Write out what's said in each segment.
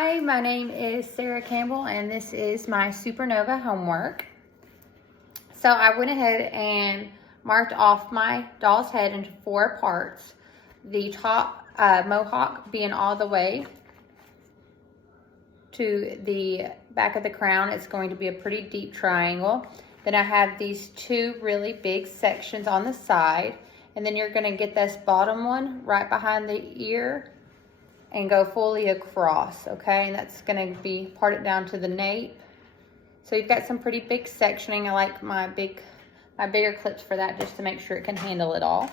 Hi, my name is Sarah Campbell and this is my supernova homework. So I went ahead and marked off my doll's head into 4 parts. The top mohawk being all the way to the back of the crown. It's going to be a pretty deep triangle. Then I have these 2 really big sections on the side, and then you're going to get this bottom one right behind the ear and go fully across, okay? And that's going to be parted down to the nape. So you've got some pretty big sectioning. I like my bigger clips for that, just to make sure it can handle it all.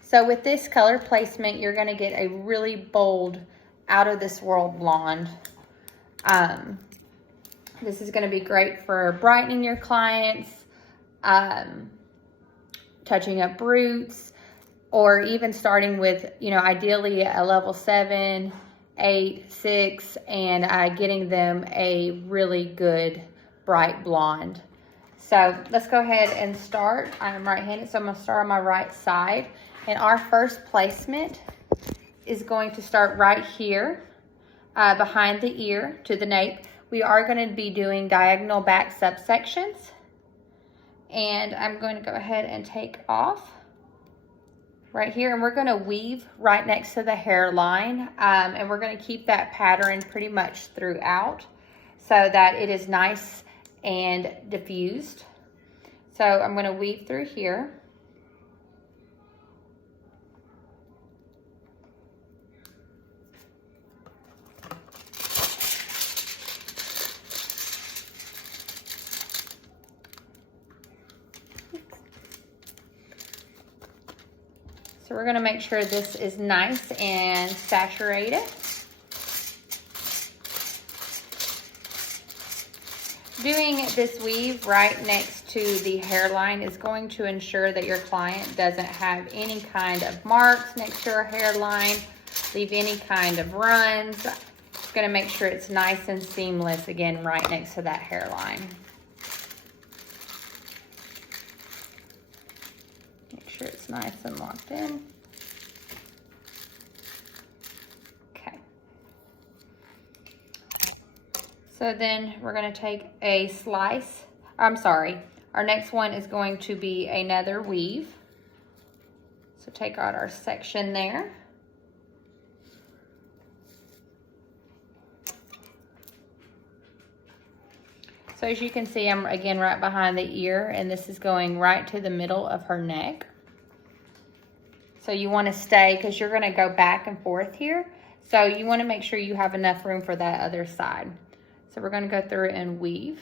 So with this color placement, you're going to get a really bold, out of this world blonde. This is going to be great for brightening your clients, touching up roots, or even starting with, ideally a level 7, 8, 6, and getting them a really good bright blonde. So let's go ahead and start. I'm right-handed, so I'm going to start on my right side. And our first placement is going to start right here, behind the ear to the nape. We are going to be doing diagonal back subsections. And I'm going to go ahead and take off right here, and we're going to weave right next to the hairline, and we're going to keep that pattern pretty much throughout so that it is nice and diffused. So I'm going to weave through here. So we're going to make sure this is nice and saturated. Doing this weave right next to the hairline is going to ensure that your client doesn't have any kind of marks next to her hairline, leave any kind of runs. It's going to make sure it's nice and seamless, again, right next to that hairline. Sure it's nice and locked in. Okay. So then we're going to take a slice. Our next one is going to be another weave. So take out our section there. So as you can see, I'm again right behind the ear, and this is going right to the middle of her neck. So you want to stay, because you're going to go back and forth here. So you want to make sure you have enough room for that other side. So we're going to go through and weave.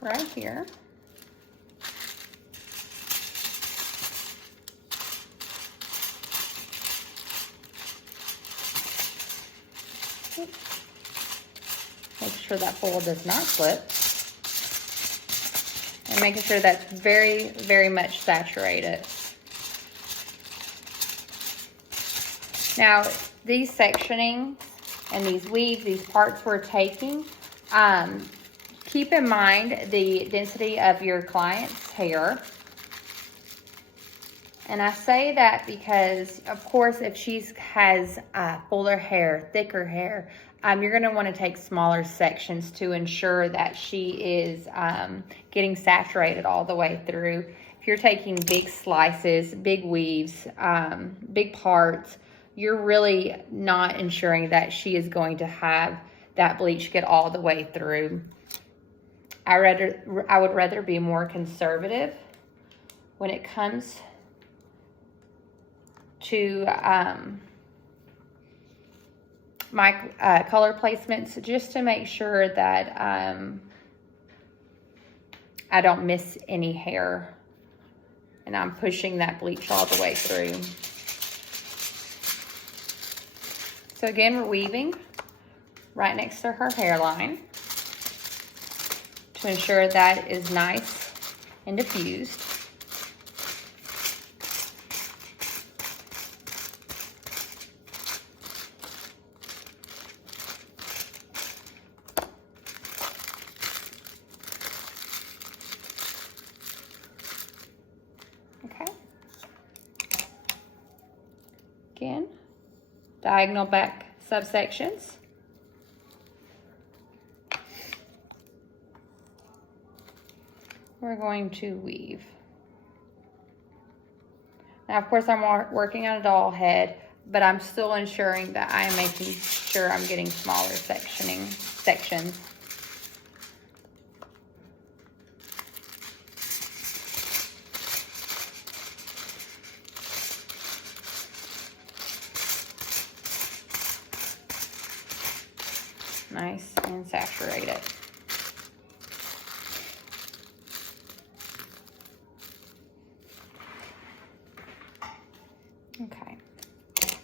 Right here. Make sure that bowl does not slip. And making sure that's very, very much saturated. Now, these sectioning and these weaves, these parts we're taking, keep in mind the density of your client's hair. And I say that because, of course, if she has fuller hair, thicker hair, you're going to want to take smaller sections to ensure that she is getting saturated all the way through. If you're taking big slices, big weaves, big parts, you're really not ensuring that she is going to have that bleach get all the way through. I would rather be more conservative when it comes to my color placements, just to make sure that I don't miss any hair and I'm pushing that bleach all the way through. So again, we're weaving right next to her hairline to ensure that is nice and diffused. diagonal back subsections. We're going to weave. Now, of course, I'm working on a doll head, but I'm still ensuring that I am making sure I'm getting smaller sections. Nice and saturated. Okay.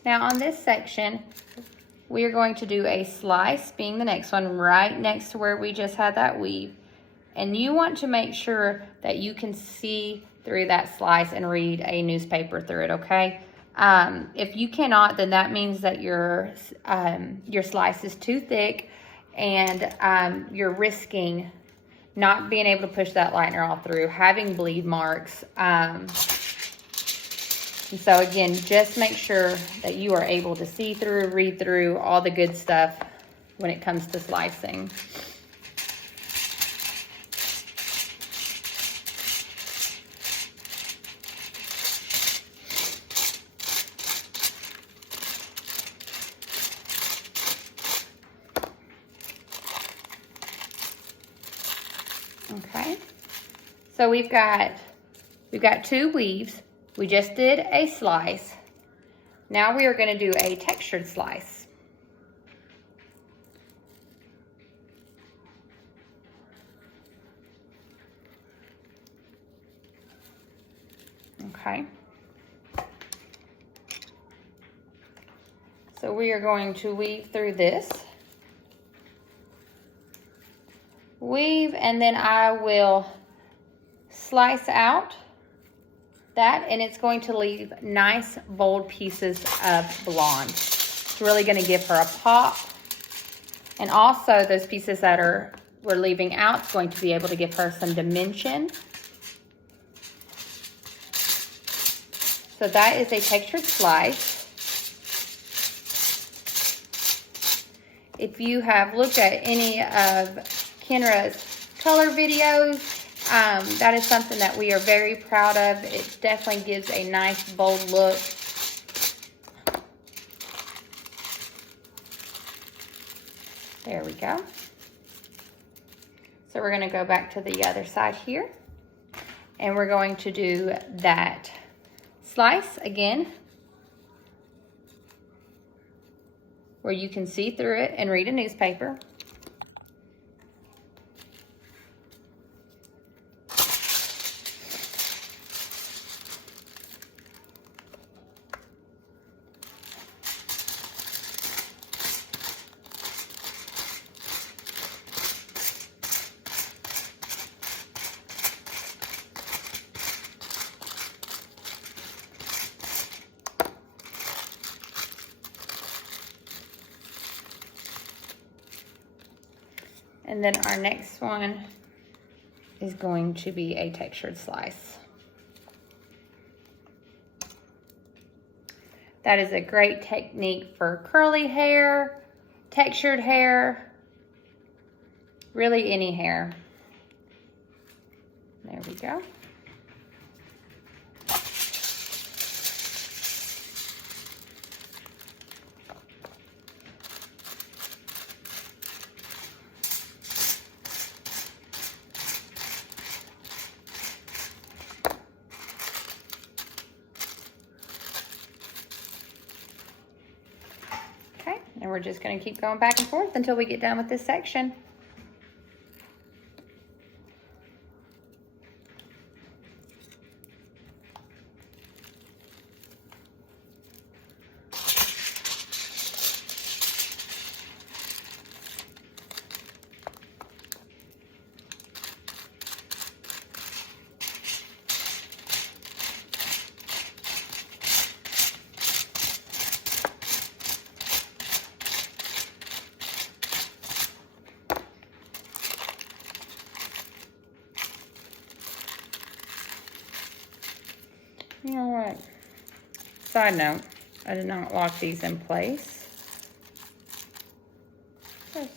Now on this section, we are going to do a slice, being the next one, right next to where we just had that weave. And you want to make sure that you can see through that slice and read a newspaper through it, okay? If you cannot, then that means that your slice is too thick, and you're risking not being able to push that lightener all through, having bleed marks. And so again, just make sure that you are able to see through, read through all the good stuff when it comes to slicing. Okay, so we've got 2 weaves. We just did a slice. Now we are going to do a textured slice. Okay. So we are going to weave through this. Weave, and then I will slice out that, and it's going to leave nice bold pieces of blonde. It's really going to give her a pop, and also those pieces that we're leaving out is going to be able to give her some dimension. So that is a textured slice. If you have looked at any of Kenra's color videos, that is something that we are very proud of. It definitely gives a nice, bold look. There we go. So we're going to go back to the other side here, and we're going to do that slice again, where you can see through it and read a newspaper. And then our next one is going to be a textured slice. That is a great technique for curly hair, textured hair, really any hair. There we go. And we're just going to keep going back and forth until we get done with this section. You know what? Side note, I did not lock these in place.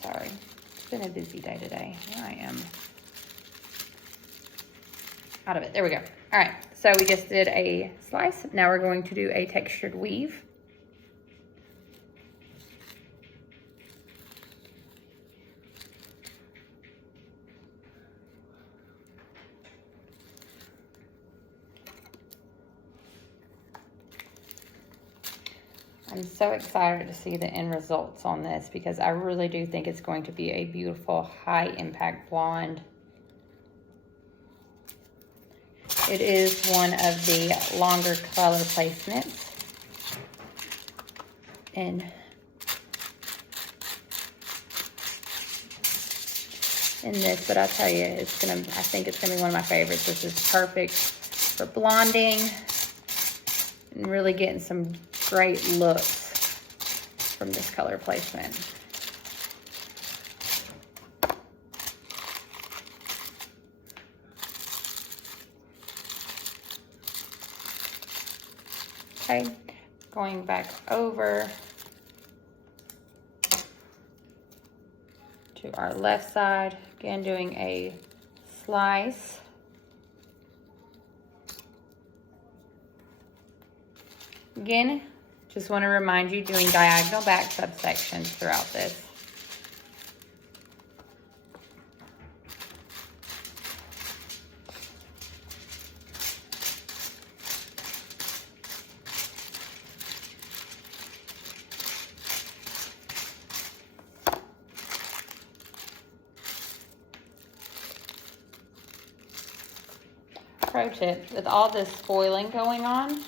Sorry, it's been a busy day today. I am out of it. There we go. All right, so we just did a slice. Now we're going to do a textured weave. I'm so excited to see the end results on this because I really do think it's going to be a beautiful high impact blonde. It is one of the longer color placements in this, but I'll tell you, I think it's gonna be one of my favorites. This is perfect for blonding and really getting some great looks from this color placement. Okay, going back over to our left side, again doing a slice. Again, just want to remind you, doing diagonal back subsections throughout this. Pro tip, with all this foiling going on,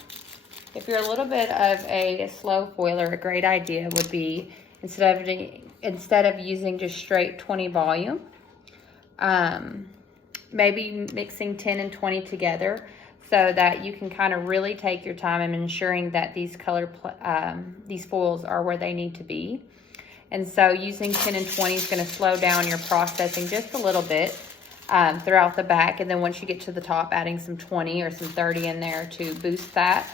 if you're a little bit of a slow foiler, a great idea would be, instead of using just straight 20 volume, maybe mixing 10 and 20 together so that you can kind of really take your time in ensuring that these these foils are where they need to be. And so using 10 and 20 is going to slow down your processing just a little bit throughout the back. And then once you get to the top, adding some 20 or some 30 in there to boost that.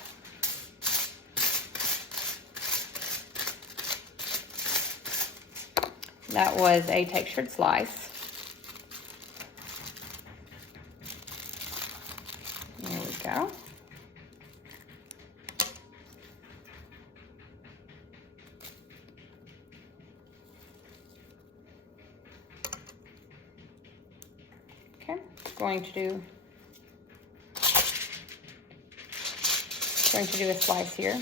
That was a textured slice. There we go. Okay, going to do a slice here.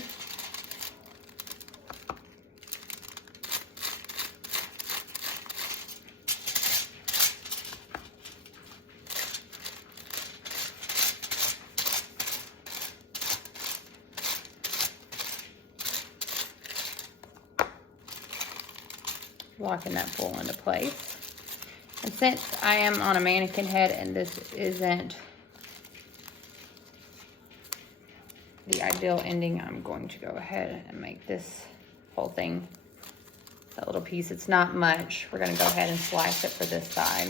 Locking that foil into place. And since I am on a mannequin head and this isn't the ideal ending, I'm going to go ahead and make this whole thing a little piece. It's not much. We're going to go ahead and slice it for this side.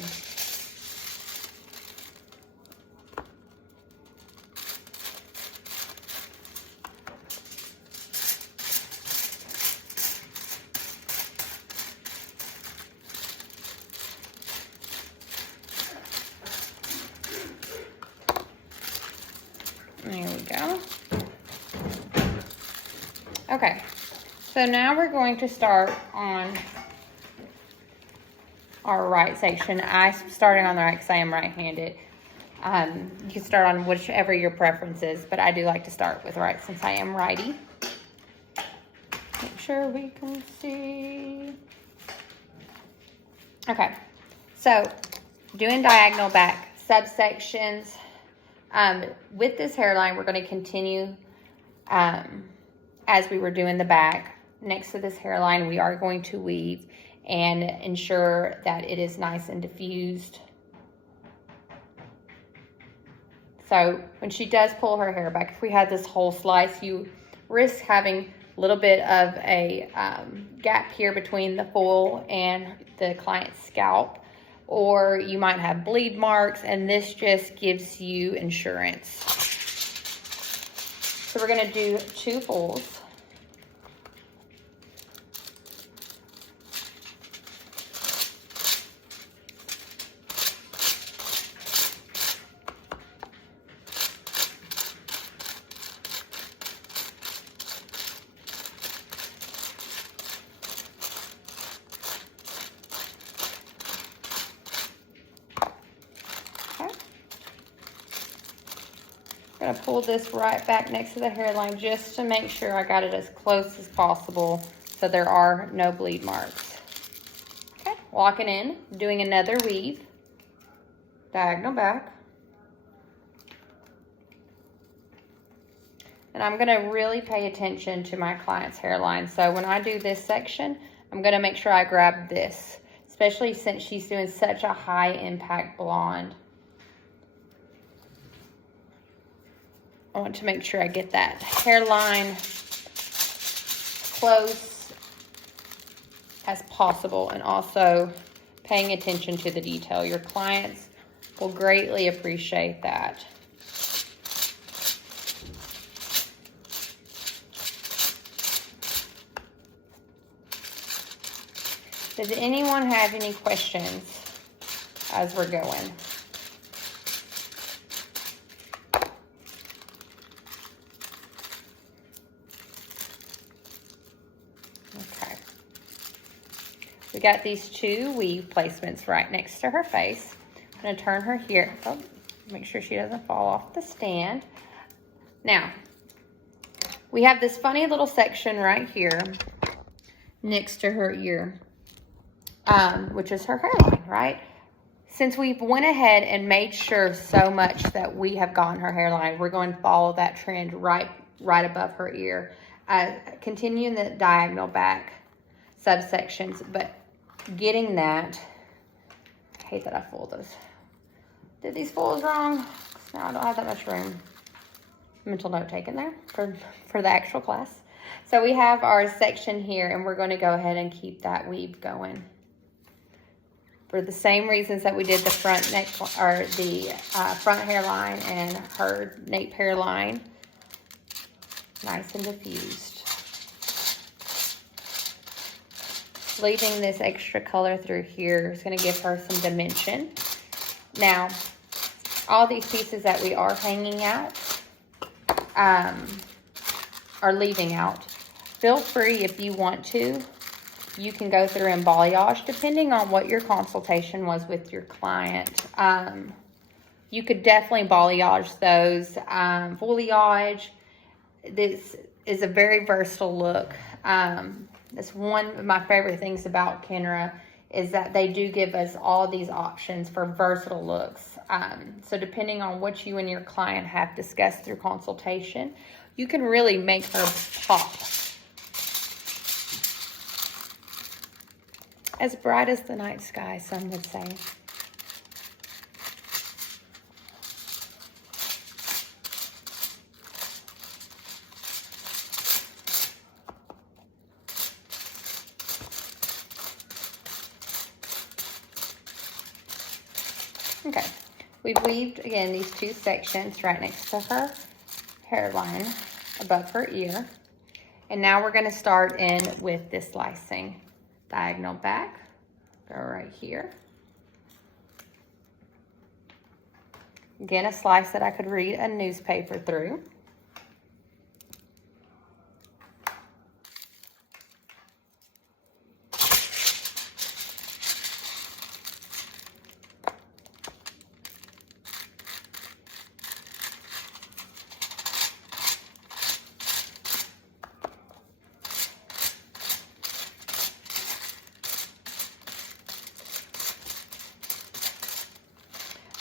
There we go. Okay, so now we're going to start on our right section. I'm starting on the right because I am right-handed. You can start on whichever your preference is, but I do like to start with right since I am righty. Make sure we can see. Okay, so doing diagonal back subsections. With this hairline, we're going to continue as we were doing the back. Next to this hairline, we are going to weave and ensure that it is nice and diffused. So when she does pull her hair back, if we had this whole slice, you risk having a little bit of a gap here between the foil and the client's scalp. Or you might have bleed marks, and this just gives you insurance. So we're going to do 2 foils. I'm gonna pull this right back next to the hairline just to make sure I got it as close as possible so there are no bleed marks. Okay, locking in, doing another weave, diagonal back. And I'm gonna really pay attention to my client's hairline. So when I do this section, I'm gonna make sure I grab this, especially since she's doing such a high impact blonde. I want to make sure I get that hairline close as possible and also paying attention to the detail. Your clients will greatly appreciate that. Does anyone have any questions as we're going? Okay. We got these two weave placements right next to her face. I'm going to turn her here. Oh, make sure she doesn't fall off the stand. Now, we have this funny little section right here next to her ear. Which is her hairline, right? Since we've went ahead and made sure so much that we have gotten her hairline, we're going to follow that trend right above her ear. Continuing the diagonal back subsections, but getting that, I hate that I fold those. Did these folds wrong? Now I don't have that much room. Mental note taken there for the actual class. So we have our section here, and we're going to go ahead and keep that weave going. For the same reasons that we did the front neck or the front hairline and her nape hairline, nice and diffused. Leaving this extra color through here is going to give her some dimension. Now, all these pieces that we are hanging out, are leaving out. Feel free if you want to. You can go through and balayage depending on what your consultation was with your client. You could definitely balayage those. Foliage, this is a very versatile look. That's one of my favorite things about Kenra is that they do give us all these options for versatile looks. So depending on what you and your client have discussed through consultation, you can really make her pop. As bright as the night sky, some would say. Okay, we've weaved, again, these two sections right next to her hairline, above her ear. And now we're gonna start in with this slicing. Diagonal back, go right here. Again, a slice that I could read a newspaper through.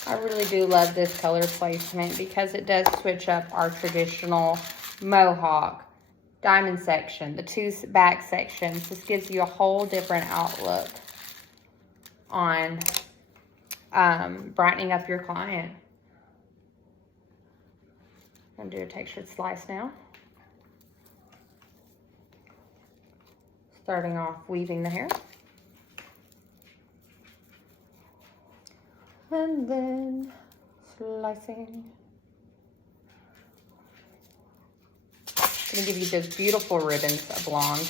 I really do love this color placement because it does switch up our traditional mohawk diamond section, the two back sections. This gives you a whole different outlook on brightening up your client. I'm gonna do a textured slice now. Starting off weaving the hair. And then slicing. I'm gonna give you those beautiful ribbons of blonde.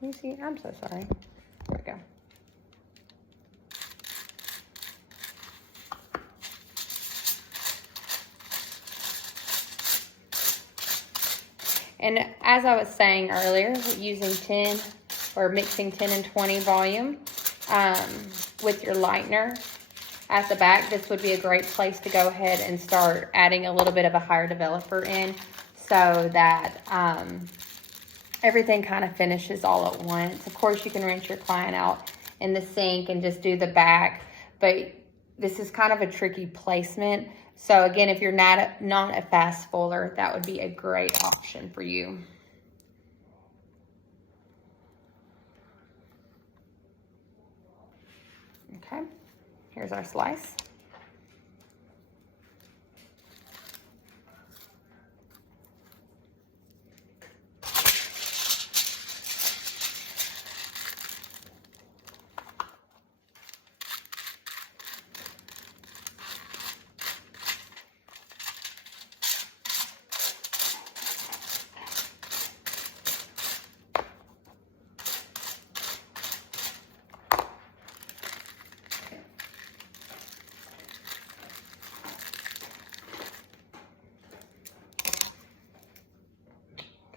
Can you see? I'm so sorry. There we go. And as I was saying earlier, using 10 or mixing 10 and 20 volume with your lightener at the back, this would be a great place to go ahead and start adding a little bit of a higher developer in, so that everything kind of finishes all at once. Of course, you can rinse your client out in the sink and just do the back, but this is kind of a tricky placement. So again, if you're not a fast fuller, that would be a great option for you. Okay, here's our slice.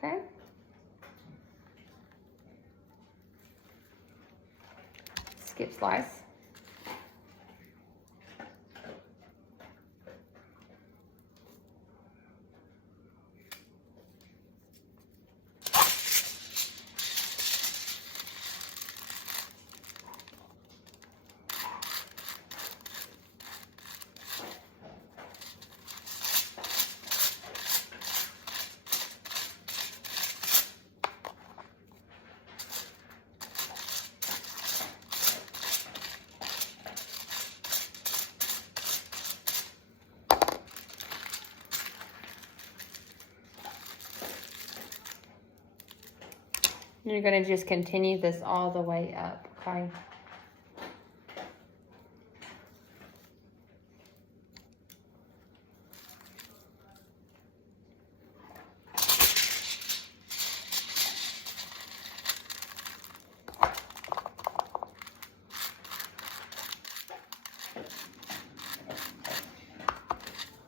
Okay. Skip slice. You're going to just continue this all the way up, okay?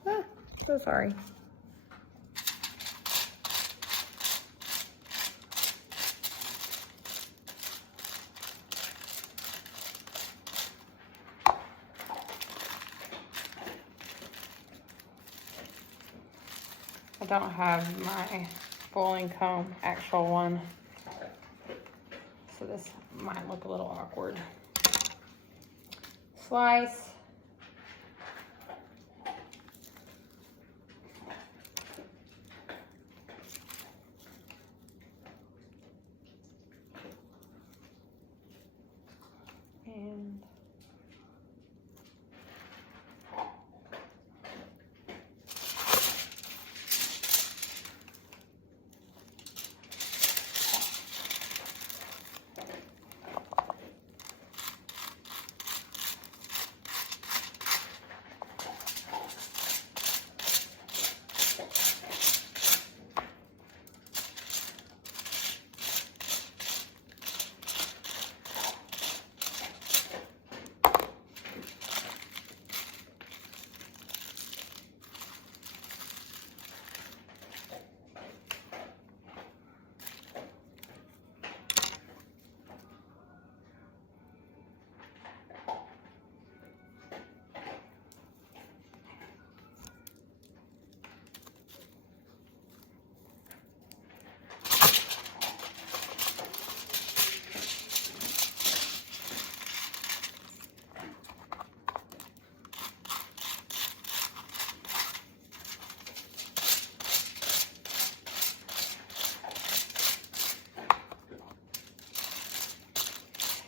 Ah, so sorry. I don't have my foiling comb, actual one, so this might look a little awkward. Slice. And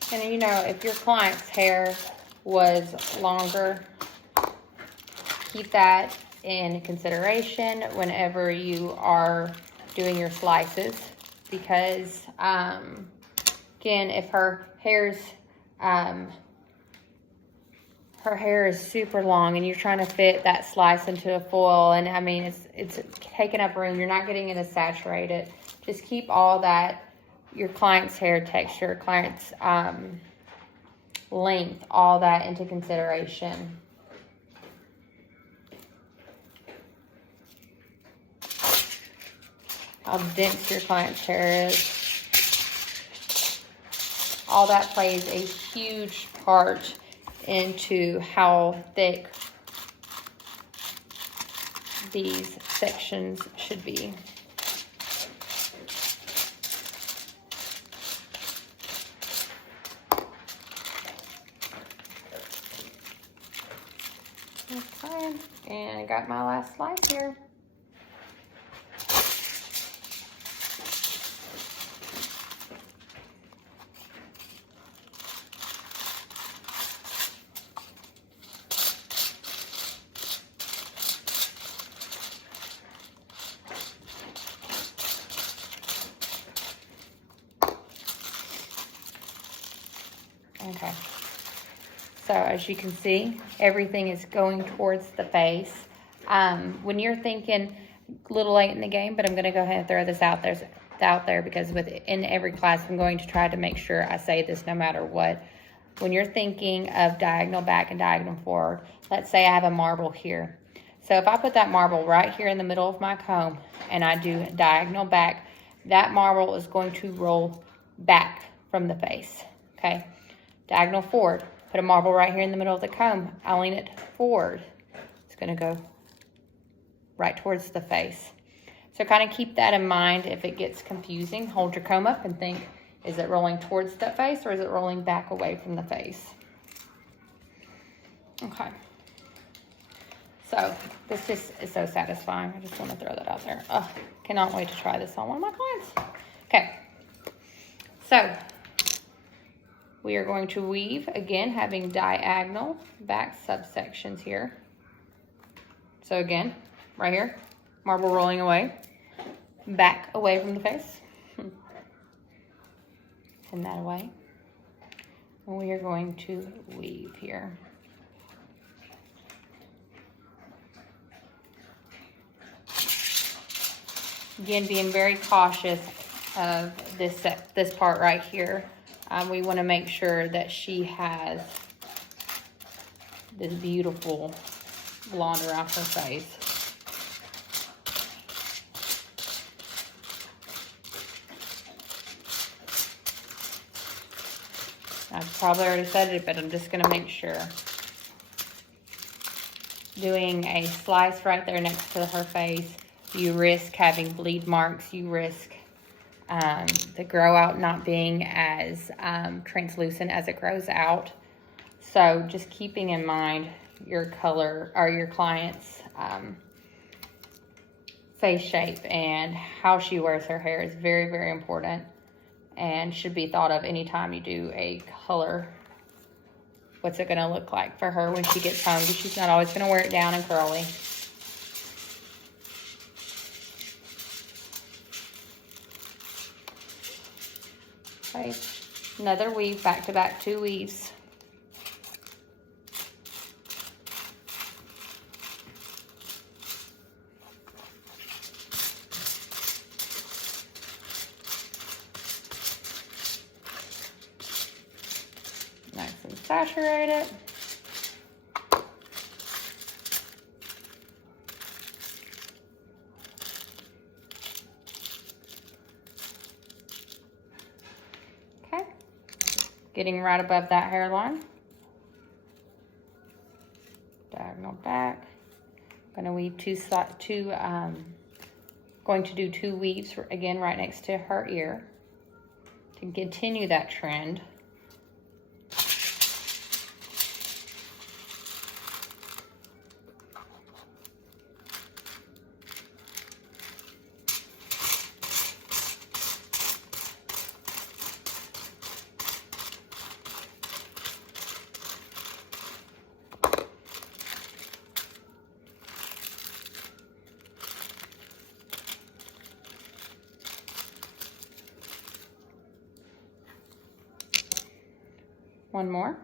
And you know, if your client's hair was longer, keep that in consideration whenever you are doing your slices, because again, if her hair is super long and you're trying to fit that slice into a foil, and I mean it's taking up room, you're not getting it as saturated. Just keep all that, your client's hair texture, client's length, all that into consideration. How dense your client's hair is. All that plays a huge part into how thick these sections should be. Okay, and I got my last slice here. Okay, so as you can see, everything is going towards the face. When you're thinking a little late in the game, but I'm going to go ahead and throw this out there because in every class I'm going to try to make sure I say this no matter what. When you're thinking of diagonal back and diagonal forward, let's say I have a marble here. So if I put that marble right here in the middle of my comb and I do diagonal back, that marble is going to roll back from the face, okay? Diagonal forward, put a marble right here in the middle of the comb. I lean it forward. It's going to go right towards the face. So kind of keep that in mind. If it gets confusing, hold your comb up and think, is it rolling towards the face or is it rolling back away from the face? Okay. So this just is so satisfying. I just want to throw that out there. Oh, cannot wait to try this on one of my clients. Okay. So we are going to weave, again, having diagonal back subsections here. So again, right here, marble rolling away, back away from the face. Pin that away. And we are going to weave here. Again, being very cautious of this part right here. We want to make sure that she has this beautiful blonde around her face. I've probably already said it, but I'm just going to make sure. Doing a slice right there next to her face, you risk having bleed marks. You risk the grow out not being as translucent as it grows out. So just keeping in mind your color or your client's face shape and how she wears her hair is very, very important and should be thought of anytime you do a color. What's it going to look like for her when she gets home? Because she's not always going to wear it down and curly. Okay, another weave, back to back, 2 weaves. Nice and saturated. Okay, getting right above that hairline. Diagonal back. I'm going to weave going to do 2 weaves again right next to her ear to continue that trend. One more.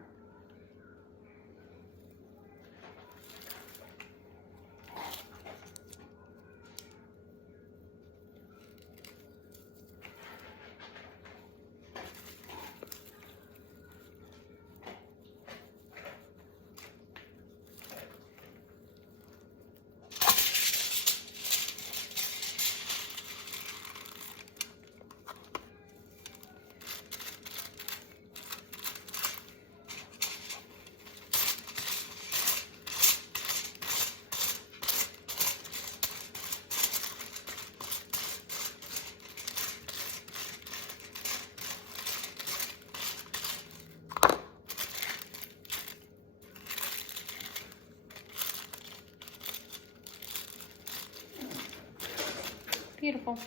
Beautiful.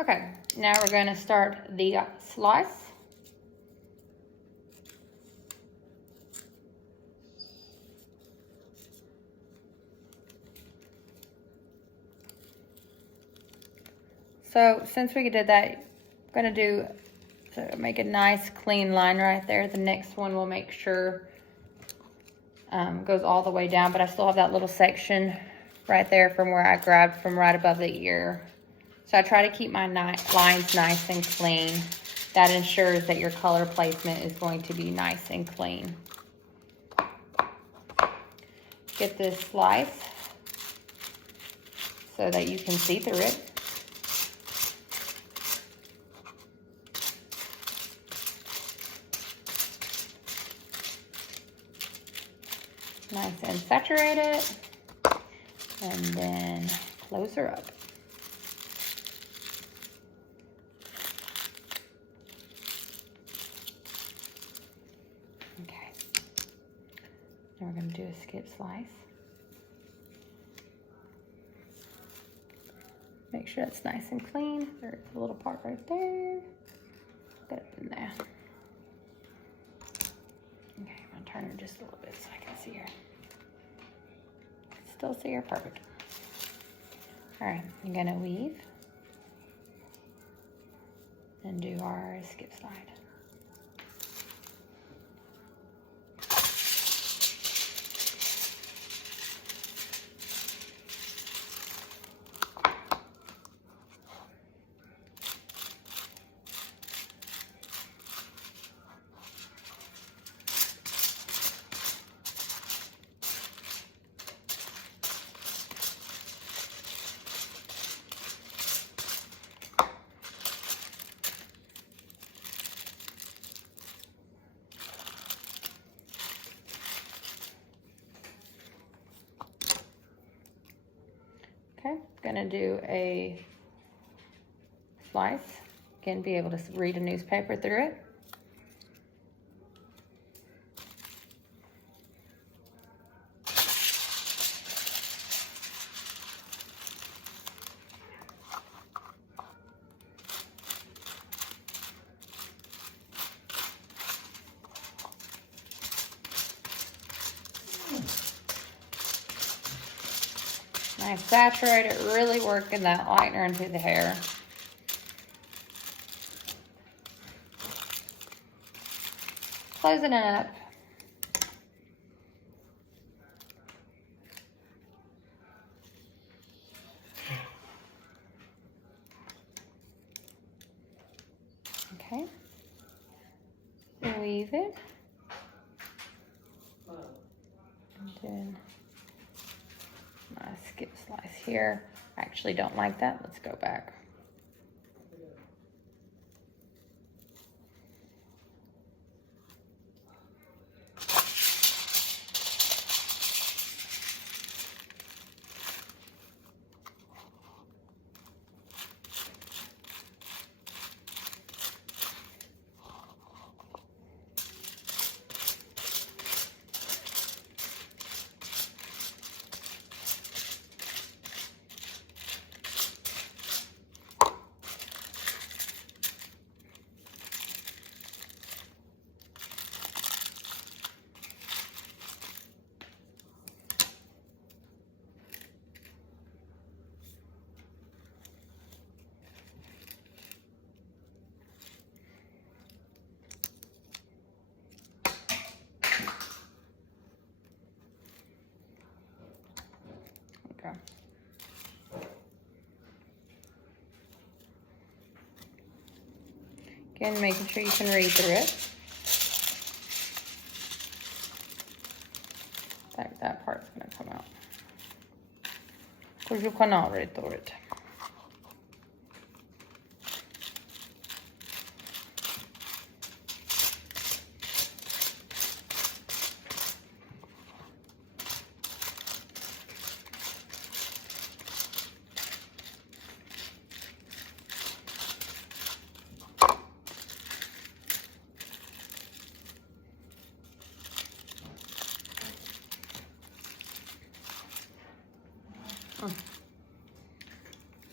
Okay, now we're going to start the slice. So since we did that, I'm going to make a nice clean line right there. The next one we'll make sure goes all the way down, but I still have that little section right there from where I grabbed from right above the ear. So I try to keep my lines nice and clean. That ensures that your color placement is going to be nice and clean. Get this slice so that you can see through it. Nice and saturate it, and then close her up. Okay, now we're going to do a skip slice. Make sure it's nice and clean. There's a little part right there. Get it in there. Okay, I'm going to turn her just a little bit so I can see her. Still see her perfect. All right, I'm going to weave and do our skip slide. Okay, gonna do a slice. Again, be able to read a newspaper through it. Nice, saturate it, really working that lightener into the hair. Closing it up. Okay. Weave it. And then my skip slice here. I actually don't like that. Let's go back. Okay. Again, making sure you can read through it. That part's gonna come out. Because you cannot read through it.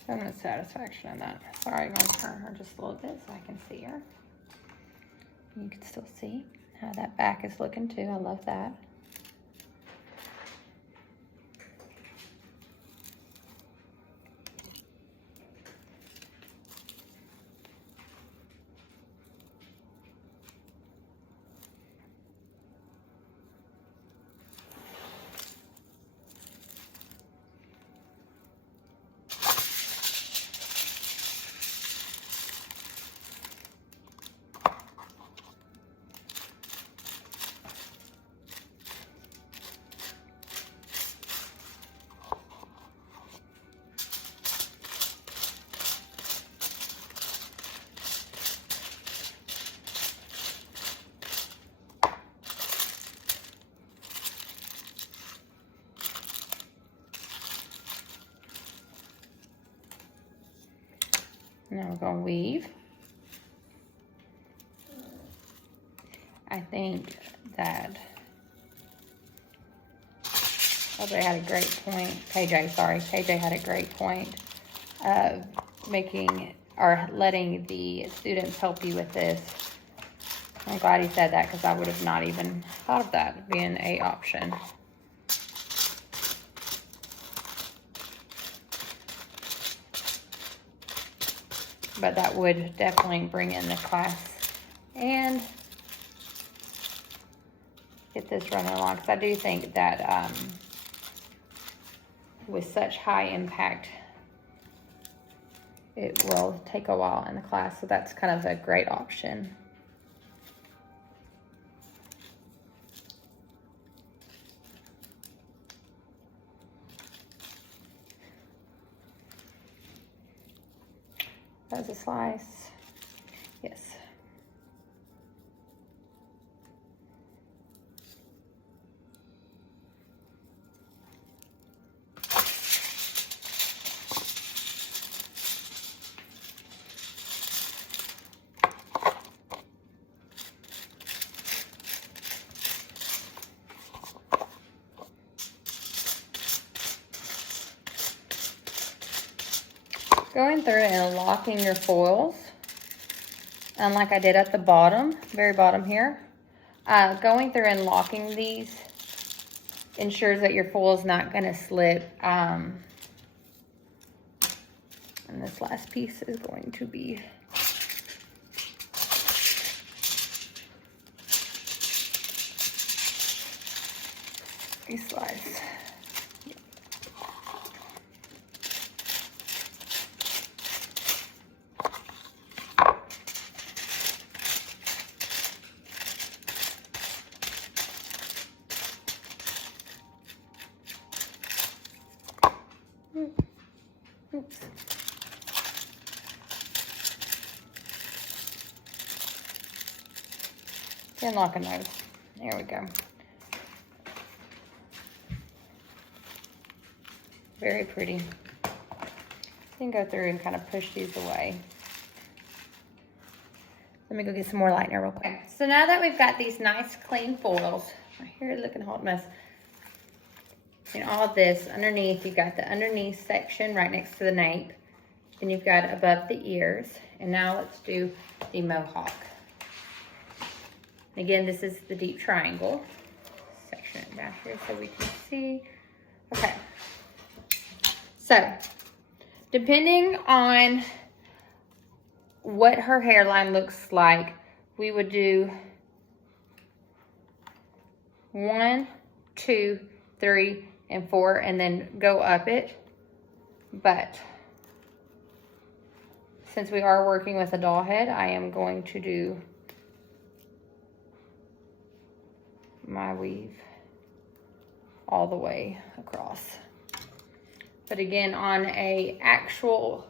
some satisfaction in that. Sorry, I'm going to turn her just a little bit so I can see her. You can still see how that back is looking too. I love that. Now we're going to weave. I think that KJ had a great point. KJ had a great point of making or letting the students help you with this. I'm glad he said that because I would have not even thought of that being an option. But that would definitely bring in the class and get this running along. Because I do think that with such high impact, it will take a while in the class. So that's kind of a great option. That was a slice. Yes. Going through and locking your foils, like I did at the bottom, very bottom here. Going through and locking these ensures that your foil is not going to slip. And this last piece is going to be a slice. Oops. And locking those. There we go. Very pretty. Then go through and kind of push these away. Let me go get some more lightener real quick. So now that we've got these nice clean foils, my hair is looking a hot mess. And all this underneath, you've got the underneath section right next to the nape. Then you've got above the ears. And now let's do the mohawk. Again, this is the deep triangle. Section it back here so we can see. Okay. So, depending on what her hairline looks like, we would do 1, 2, 3, and 4, and then go up it. But since we are working with a doll head, I am going to do my weave all the way across. But again, on a actual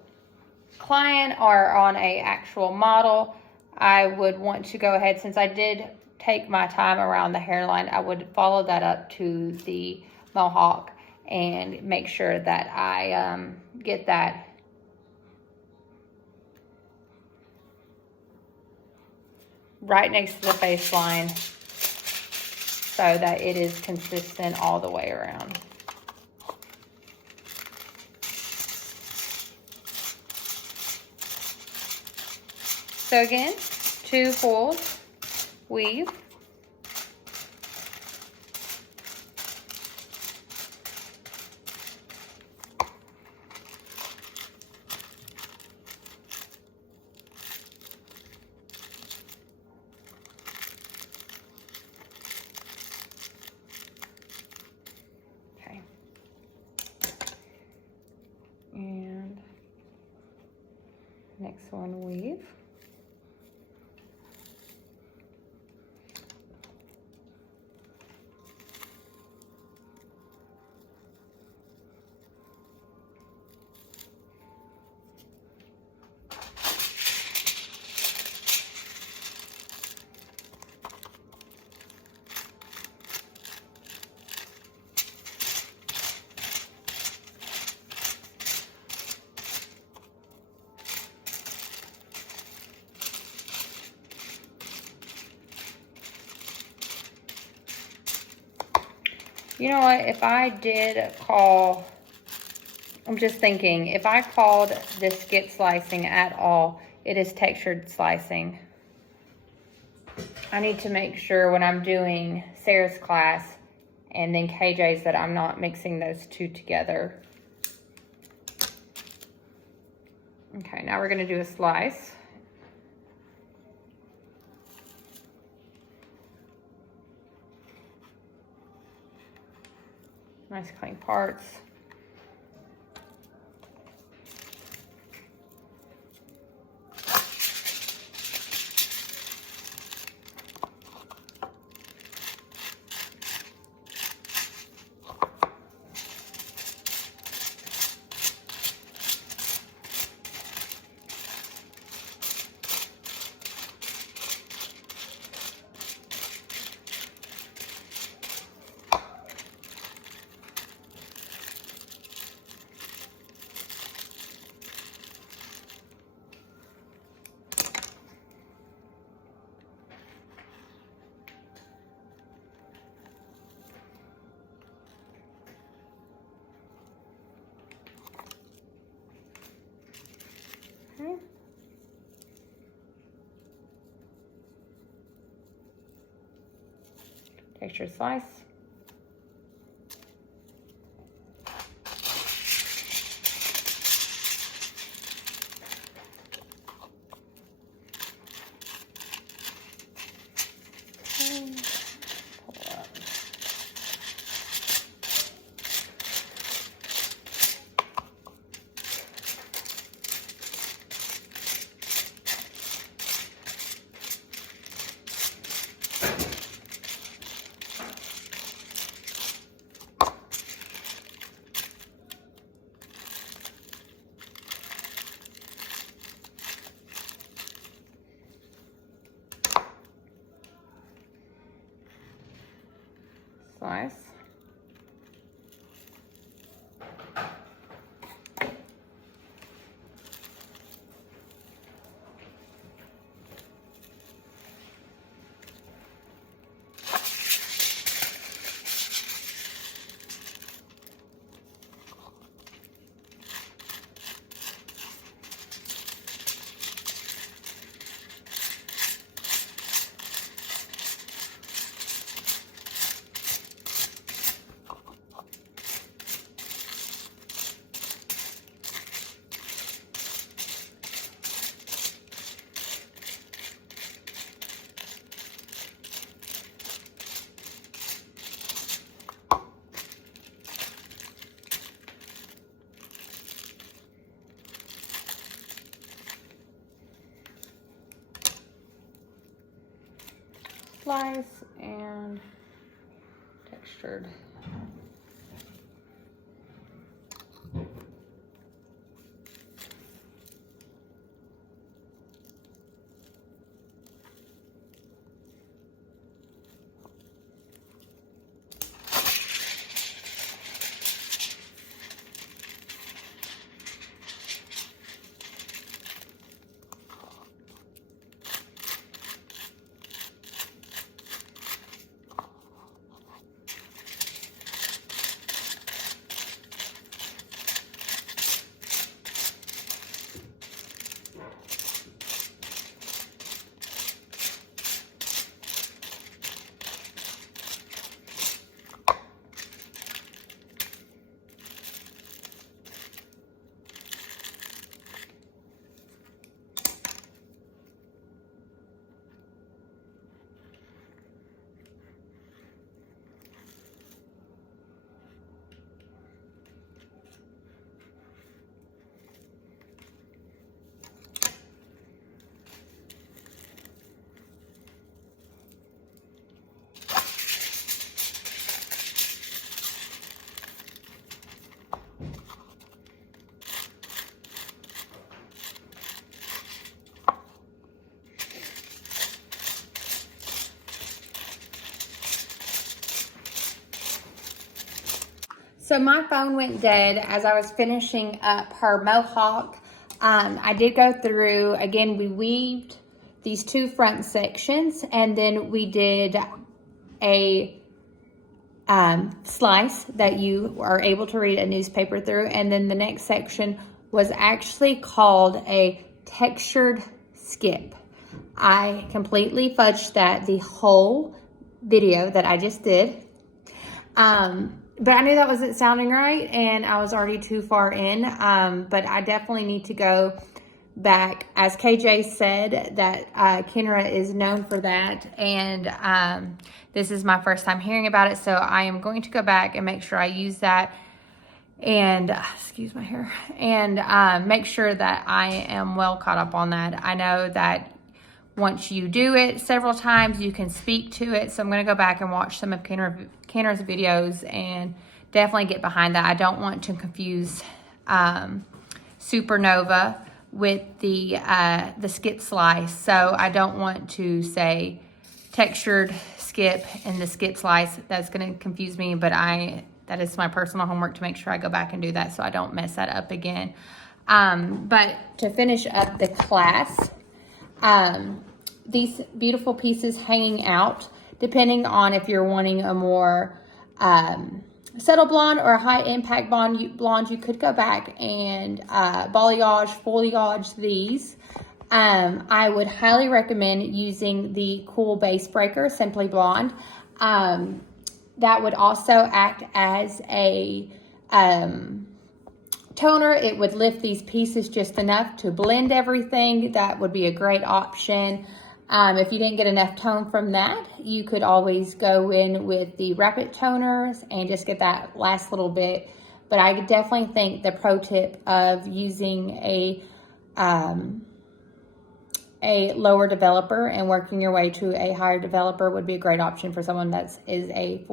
client or on a actual model, I would want to go ahead, since I did take my time around the hairline, I would follow that up to the mohawk and make sure that I get that right next to the baseline so that it is consistent all the way around. So again, 2 fold, weave, okay, and next one, weave. You know what, if I did call, I'm just thinking, if I called this skip slicing at all, it is textured slicing. I need to make sure when I'm doing Sarah's class and then KJ's that I'm not mixing those two together. Okay, now we're gonna do a slice. Nice clean parts. Okay. Textured slice. Slice. Slice and textured. So my phone went dead as I was finishing up her mohawk. I did go through, again, we weaved these 2 front sections, and then we did a slice that you are able to read a newspaper through. And then the next section was actually called a textured skip. I completely fudged that the whole video that I just did. But I knew that wasn't sounding right, and I was already too far in. But I definitely need to go back. As KJ said, that Kenra is known for that, and this is my first time hearing about it, so I am going to go back and make sure I use that, and excuse my hair, and make sure that I am well caught up on that. I know that once you do it several times, you can speak to it. So I'm going to go back and watch some of Kenra's videos and definitely get behind that. I don't want to confuse supernova with the skip slice. So I don't want to say textured skip and the skip slice. That's going to confuse me, but that is my personal homework to make sure I go back and do that so I don't mess that up again. But to finish up the class, these beautiful pieces hanging out, depending on if you're wanting a more subtle blonde or a high impact blonde, you could go back and balayage, foliage these. I would highly recommend using the Cool Base Breaker Simply Blonde. That would also act as a toner. It would lift these pieces just enough to blend everything. That would be a great option. If you didn't get enough tone from that, you could always go in with the Rapid Toners and just get that last little bit. But I definitely think the pro tip of using a lower developer and working your way to a higher developer would be a great option for someone that is a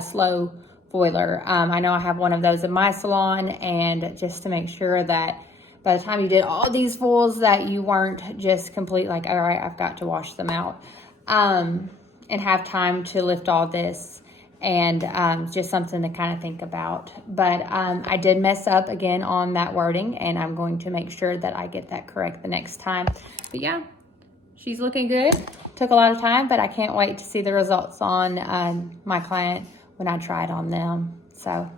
slow foiler. I know I have one of those in my salon, and just to make sure that by the time you did all these foils that you weren't just complete like, all right, I've got to wash them out, and have time to lift all this, and just something to kind of think about. But I did mess up again on that wording, and I'm going to make sure that I get that correct the next time. But yeah, she's looking good. Took a lot of time, but I can't wait to see the results on my client when I try it on them. So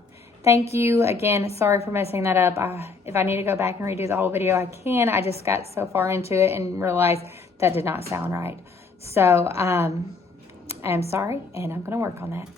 thank you again. Sorry for messing that up. If I need to go back and redo the whole video, I can. I just got so far into it and realized that did not sound right. So I am sorry, and I'm going to work on that.